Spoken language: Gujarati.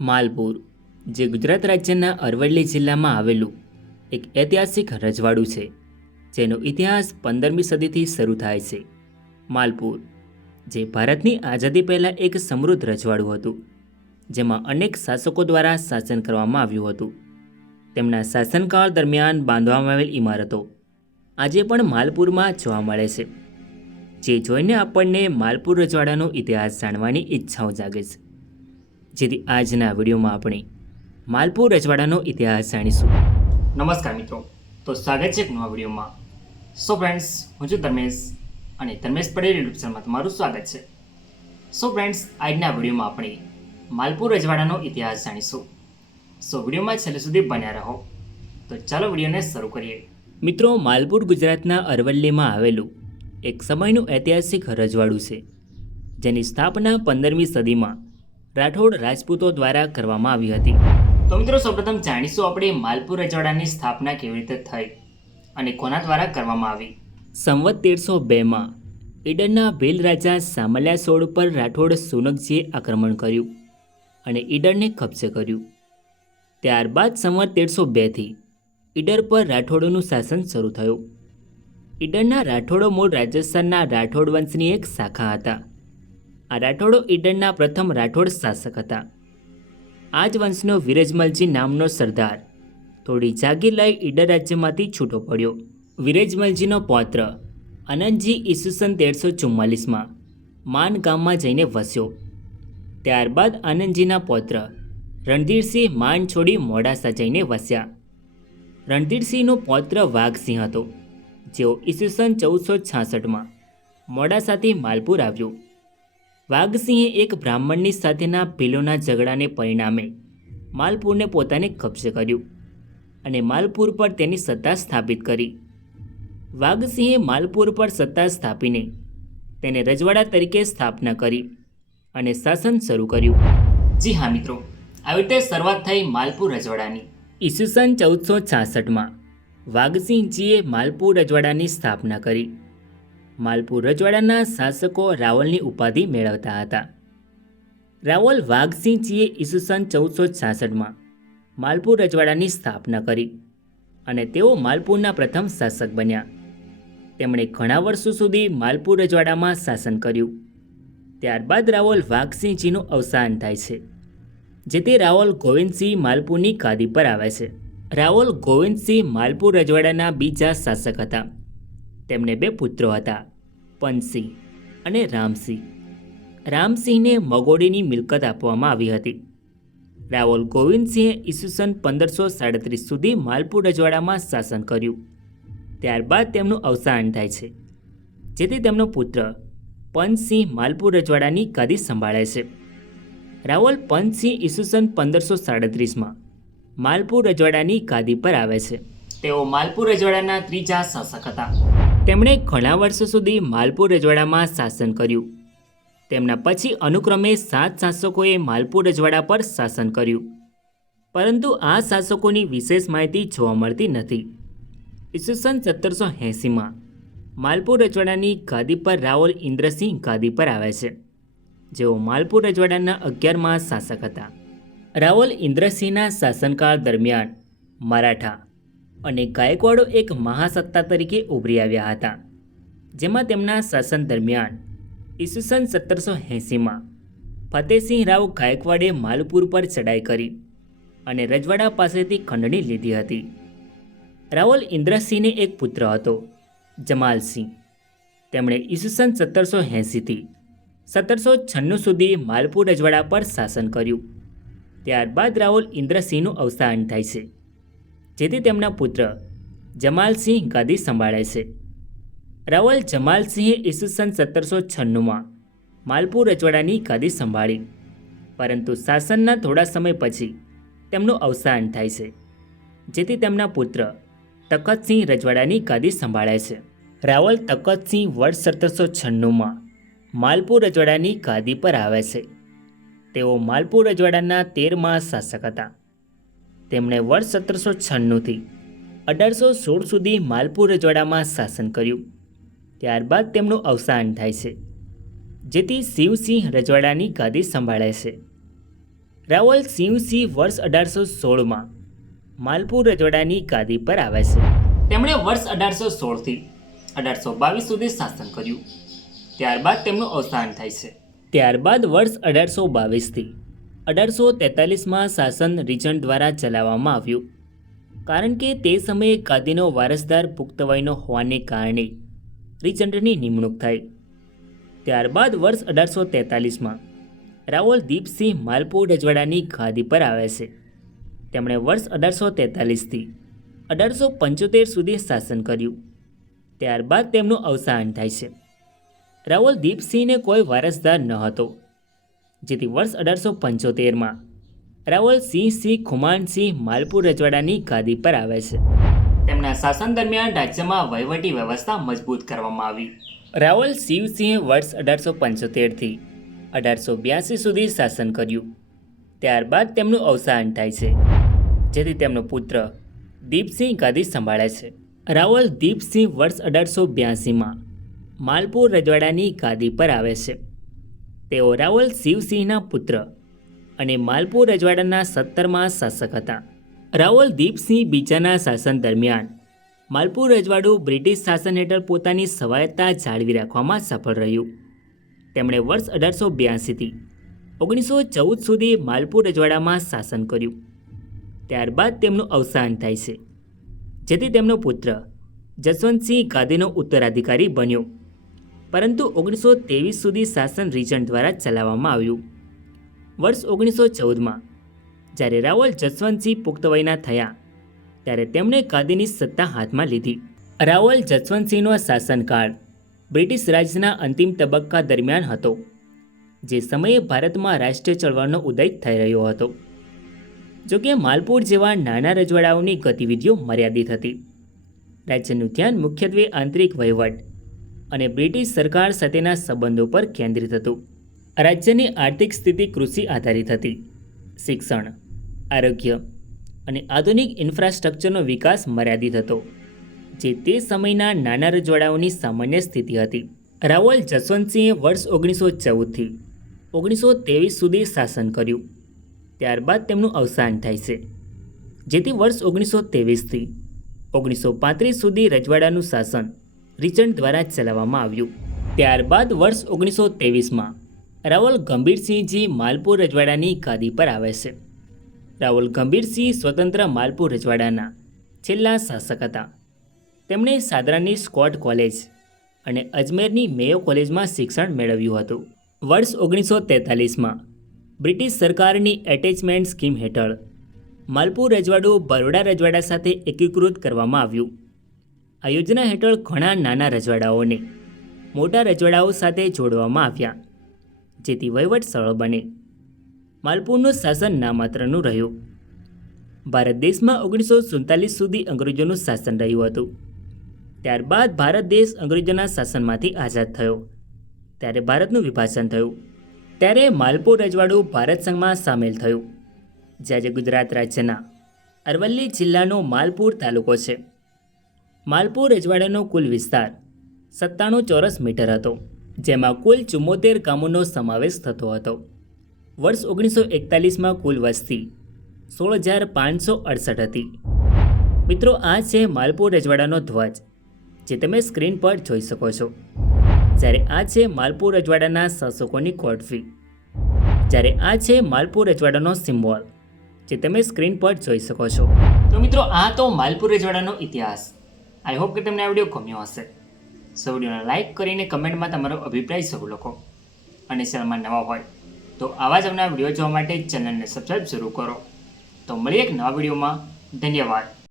માલપુર જે ગુજરાત રાજ્યના અરવલ્લી જિલ્લામાં આવેલું એક ઐતિહાસિક રજવાડું છે, જેનો ઇતિહાસ 15મી સદીથી શરૂ થાય છે. માલપુર જે ભારતની આઝાદી પહેલાં એક સમૃદ્ધ રજવાડું હતું, જેમાં અનેક શાસકો દ્વારા શાસન કરવામાં આવ્યું હતું. તેમના શાસનકાળ દરમિયાન બાંધવામાં આવેલ ઇમારતો આજે પણ માલપુરમાં જોવા મળે છે, જે જોઈને આપણને માલપુર રજવાડાનો ઇતિહાસ જાણવાની ઈચ્છાઓ જાગે છે. જેથી આજના વિડીયોમાં આપણે માલપુર રજવાડાનો ઇતિહાસ જાણીશું. નમસ્કાર મિત્રો, તો સ્વાગત છે એક નવા વિડીયોમાં. સો ફ્રેન્ડ્સ, હું છું ધર્મેશ અને ધર્મેશ પટેલ યુટ્યુબ ચેનલમાં તમારું સ્વાગત છે. સો ફ્રેન્ડ્સ, આજના વિડીયોમાં આપણે માલપુર રજવાડાનો ઇતિહાસ જાણીશું. સો વિડીયોમાં છેલ્લે સુધી બન્યા રહો. તો ચાલો વિડીયોને શરૂ કરીએ. મિત્રો, માલપુર ગુજરાતના અરવલ્લીમાં આવેલું એક સમયનું ઐતિહાસિક રજવાડું છે, જેની સ્થાપના 15મી સદીમાં રાઠોડ રાજપૂતો દ્વારા કરવામાં આવી હતી. તો મિત્રો, સૌપ્રથમ જાણીશું આપણે માલપુર રજવાડાની સ્થાપના કેવી રીતે થઈ અને કોના દ્વારા કરવામાં આવી. સંવત 1302માં ઈડરના ભીલ રાજા સામલ્યા સોળ પર રાઠોડ સુનકજીએ આક્રમણ કર્યું અને ઈડરને કબજે કર્યું. ત્યારબાદ સંવત 1302થી ઈડર પર રાઠોડોનું શાસન શરૂ થયું. ઈડરના રાઠોડો મૂળ રાજસ્થાનના રાઠોડ વંશની એક શાખા હતા. આ રાઠોડો ઈડરના પ્રથમ રાઠોડ શાસક હતા. આ જ વંશનો વિરજમલજી નામનો સરદાર થોડી જાગીર લઈ ઈડર રાજ્યમાંથી છૂટો પડ્યો. વિરજમલજીનો પૌત્ર આનંદજી ઈસુસન 1344માં માન ગામમાં જઈને વસ્યો. ત્યારબાદ આનંદજીના પૌત્ર રણધીરસિંહ માન છોડી મોડાસા જઈને વસ્યા. રણધીરસિંહનો પૌત્ર વાઘસિંહ હતો, જેઓ ઈસુસન 1466માં મોડાસાથી માલપુર આવ્યો. વાઘસિંહે એક બ્રાહ્મણની સાથેના ભીલોના ઝઘડાને પરિણામે માલપુરને પોતાને કબજે કર્યું અને માલપુર પર તેની સત્તા સ્થાપિત કરી. વાઘસિંહે માલપુર પર સત્તા સ્થાપીને તેને રજવાડા તરીકે સ્થાપના કરી અને શાસન શરૂ કર્યું. જી હા મિત્રો, આવી રીતે શરૂઆત થઈ માલપુર રજવાડાની. ઈસુસન 1466માં વાઘસિંહજીએ માલપુર રજવાડાની સ્થાપના કરી. માલપુર રજવાડાના શાસકો રાવલની ઉપાધિ મેળવતા હતા. રાવલ વાઘસિંહજીએ ઈસુસન 1466માં માલપુર રજવાડાની સ્થાપના કરી અને તેઓ માલપુરના પ્રથમ શાસક બન્યા. તેમણે ઘણા વર્ષો સુધી માલપુર રજવાડામાં શાસન કર્યું. ત્યારબાદ રાવલ વાઘસિંહજીનું અવસાન થાય છે, જેથી રાવલ ગોવિંદસિંહ માલપુરની ગાદી પર આવે છે. રાવલ ગોવિંદસિંહ માલપુર રજવાડાના બીજા શાસક હતા. તેમને બે પુત્રો હતા, પંતસિંહ અને રામસિંહ. રામસિંહને મગોડીની મિલકત આપવામાં આવી હતી. રાવલ ગોવિંદસિંહે ઈસુસન 1537 સુધી માલપુર રજવાડામાં શાસન કર્યું. ત્યારબાદ તેમનું અવસાન થાય છે, જેથી તેમનો પુત્ર પંતસિંહ માલપુર રજવાડાની ગાદી સંભાળે છે. રાવલ પંતસિંહ ઈસુસન 1537માં માલપુર રજવાડાની ગાદી પર આવે છે. તેઓ માલપુર રજવાડાના ત્રીજા શાસક હતા. તેમણે ઘણા વર્ષો સુધી માલપુર રજવાડામાં શાસન કર્યું. તેમના પછી અનુક્રમે 7 શાસકોએ માલપુર રજવાડા પર શાસન કર્યું, પરંતુ આ શાસકોની વિશેષ માહિતી જોવા મળતી નથી. ઈસુસન 1780માં માલપુર રજવાડાની ગાદી પર રાવલ ઇન્દ્રસિંહ ગાદી પર આવે છે, જેઓ માલપુર રજવાડાના 11મા શાસક હતા. રાવલ ઇન્દ્રસિંહના શાસનકાળ દરમિયાન મરાઠા અને ગાયકવાડો એક મહાસત્તા તરીકે ઉભરી આવ્યા હતા, જેમાં તેમના શાસન દરમિયાન ઈસુસન 1780માં ફતેહસિંહ રાવ ગાયકવાડે માલપુર પર ચડાઈ કરી અને રજવાડા પાસેથી ખંડણી લીધી હતી. રાવલ ઇન્દ્રસિંહને એક પુત્ર હતો, જમાલસિંહ. તેમણે ઈસુસન 1780થી 1796 સુધી માલપુર રજવાડા પર શાસન કર્યું. ત્યારબાદ રાવલ ઇન્દ્રસિંહનું અવસાન થાય છે, જેથી તેમના પુત્ર જમાલસિંહ ગાદી સંભાળે છે. રાવલ જમાલસિંહે ઈસુસન 1796માં માલપુર રજવાડાની ગાદી સંભાળી, પરંતુ શાસનના થોડા સમય પછી તેમનું અવસાન થાય છે, જેથી તેમના પુત્ર તખતસિંહ રજવાડાની ગાદી સંભાળે છે. રાવલ તખતસિંહ વર્ષ 1796માં માલપુર રજવાડાની ગાદી પર આવે છે. તેઓ માલપુર રજવાડાના 13મા શાસક હતા. તેમણે વર્ષ 1796થી 1816 સુધી માલપુર રજવાડામાં શાસન કર્યું. ત્યારબાદ તેમનું અવસાન થાય છે, જેથી શિવસિંહ રજવાડાની ગાદી સંભાળે છે. રાવલ સિંહસિંહ વર્ષ 1816માં માલપુર રજવાડાની ગાદી પર આવે છે. તેમણે વર્ષ 1816થી 1822 સુધી શાસન કર્યું. ત્યારબાદ તેમનું અવસાન થાય છે. ત્યારબાદ વર્ષ 1822થી 1843માં શાસન રીજન્ટ દ્વારા ચલાવવામાં આવ્યું. કારણ કે તે સમયે ગાદીનો વારસદાર પુખ્ત વયનો હોવાને કારણે રીજન્ટની નિમણૂક થઈ. ત્યારબાદ વર્ષ 1843માં રાવલ દીપસિંહ માલપુર રજવાડાની ગાદી પર આવે છે. તેમણે વર્ષ 1843થી 1875 સુધી શાસન કર્યું. ત્યારબાદ તેમનું અવસાન થાય છે. રાવલ દીપસિંહને કોઈ વારસદાર ન હતો, જેથી વર્ષ 1875માં રાવલ સિંહસિંહ ખુમાનસિંહ માલપુર રજવાડાની ગાદી પર આવે છે. તેમના શાસન દરમિયાન રાજ્યમાં વહીવટી વ્યવસ્થા મજબૂત કરવામાં આવી. રાવલ સિંહસિંહે વર્ષ 1875થી 1882 સુધી શાસન કર્યું. ત્યારબાદ તેમનું અવસાન થાય છે, જેથી તેમનો પુત્ર દીપસિંહ ગાદી સંભાળે છે. રાવલ દીપસિંહ વર્ષ 1882માં માલપુર રજવાડાની ગાદી પર આવે છે. તેઓ રાવલ શિવસિંહના પુત્ર અને માલપુર રજવાડાના 17મા શાસક હતા. રાવલ દીપસિંહ બીજાના શાસન દરમિયાન માલપુર રજવાડું બ્રિટિશ શાસન હેઠળ પોતાની સ્વાયત્તતા જાળવી રાખવામાં સફળ રહ્યું. તેમણે વર્ષ 1882થી 1914 સુધી માલપુર રજવાડામાં શાસન કર્યું. ત્યારબાદ તેમનું અવસાન થાય છે, જેથી તેમનો પુત્ર જસવંતસિંહ ગાદીનો ઉત્તરાધિકારી બન્યો. પરંતુ 1923 સુધી શાસન રીજન્ટ દ્વારા ચલાવવામાં આવ્યું. વર્ષ 1914માં જ્યારે રાવલ જસવંતસિંહ પુખ્ત વયના થયા, ત્યારે તેમણે ગાદીની સત્તા હાથમાં લીધી. રાવલ જસવંતસિંહનો શાસનકાળ બ્રિટિશ રાજના અંતિમ તબક્કા દરમિયાન હતો, જે સમયે ભારતમાં રાષ્ટ્રીય ચળવળનો ઉદય થઈ રહ્યો હતો. જોકે માલપુર જેવા નાના રજવાડાઓની ગતિવિધિઓ મર્યાદિત હતી. રાજ્યનું ધ્યાન મુખ્યત્વે આંતરિક વહીવટ અને બ્રિટિશ સરકાર સાથેના સંબંધો પર કેન્દ્રિત હતું. રાજ્યની આર્થિક સ્થિતિ કૃષિ આધારિત હતી. શિક્ષણ, આરોગ્ય અને આધુનિક ઇન્ફ્રાસ્ટ્રક્ચરનો વિકાસ મર્યાદિત હતો, જે તે સમયના નાના રજવાડાઓની સામાન્ય સ્થિતિ હતી. રાવલ જસવંતસિંહે વર્ષ 1914થી 1923 સુધી શાસન કર્યું. ત્યારબાદ તેમનું અવસાન થાય છે, જેથી વર્ષ 1923થી 1935 સુધી રજવાડાનું શાસન રીજન્ટ દ્વારા ચલાવવામાં આવ્યું. ત્યારબાદ વર્ષ 1923માં રાવલ ગંભીરસિંહજી માલપુર રજવાડાની ગાદી પર આવે છે. રાવલ ગંભીરસિંહ સ્વતંત્ર માલપુર રજવાડાના છેલ્લા શાસક હતા. તેમણે સાદરાની સ્કોટ કોલેજ અને અજમેરની મેયો કોલેજમાં શિક્ષણ મેળવ્યું હતું. વર્ષ 1943માં બ્રિટિશ સરકારની એટેચમેન્ટ સ્કીમ હેઠળ માલપુર રજવાડું બરોડા રજવાડા સાથે એકીકૃત કરવામાં આવ્યું. આ યોજના હેઠળ ઘણા નાના રજવાડાઓને મોટા રજવાડાઓ સાથે જોડવામાં આવ્યા, જેથી વહીવટ સરળ બને. માલપુરનું શાસન નામાત્રનું રહ્યું. ભારત દેશમાં 1947 સુધી અંગ્રેજોનું શાસન રહ્યું હતું. ત્યારબાદ ભારત દેશ અંગ્રેજોના શાસનમાંથી આઝાદ થયો. ત્યારે ભારતનું વિભાજન થયું. ત્યારે માલપુર રજવાડું ભારત સંઘમાં સામેલ થયું, જે આજે ગુજરાત રાજ્યના અરવલ્લી જિલ્લાનો માલપુર તાલુકો છે. માલપુર રજવાડાનો કુલ વિસ્તાર 97 ચોરસ મીટર હતો, જેમાં કુલ 74 ગામોનો સમાવેશ થતો હતો. વર્ષ 1941માં કુલ વસ્તી 16,568 હતી. મિત્રો, આ છે માલપુર રજવાડાનો ધ્વજ, જે તમે સ્ક્રીન પર જોઈ શકો છો. જ્યારે આ છે માલપુર રજવાડાના શાસકોની કોટફી. જ્યારે આ છે માલપુર રજવાડાનો સિમ્બોલ, જે તમે સ્ક્રીન પર જોઈ શકો છો. તો મિત્રો, આ તો માલપુર રજવાડાનો ઇતિહાસ. આઈ હોપ કે તમને આ વિડીયો ગમ્યો હશે. સો વિડીયોને લાઇક કરીને કમેન્ટમાં તમારો અભિપ્રાય જરૂર લખો. અને ચેનલમાં નવા હોય તો આવા જ અમને વિડીયો જોવા માટે ચેનલને સબસ્ક્રાઈબ જરૂર કરો. તો મળીએ એક નવા વિડીયોમાં. ધન્યવાદ.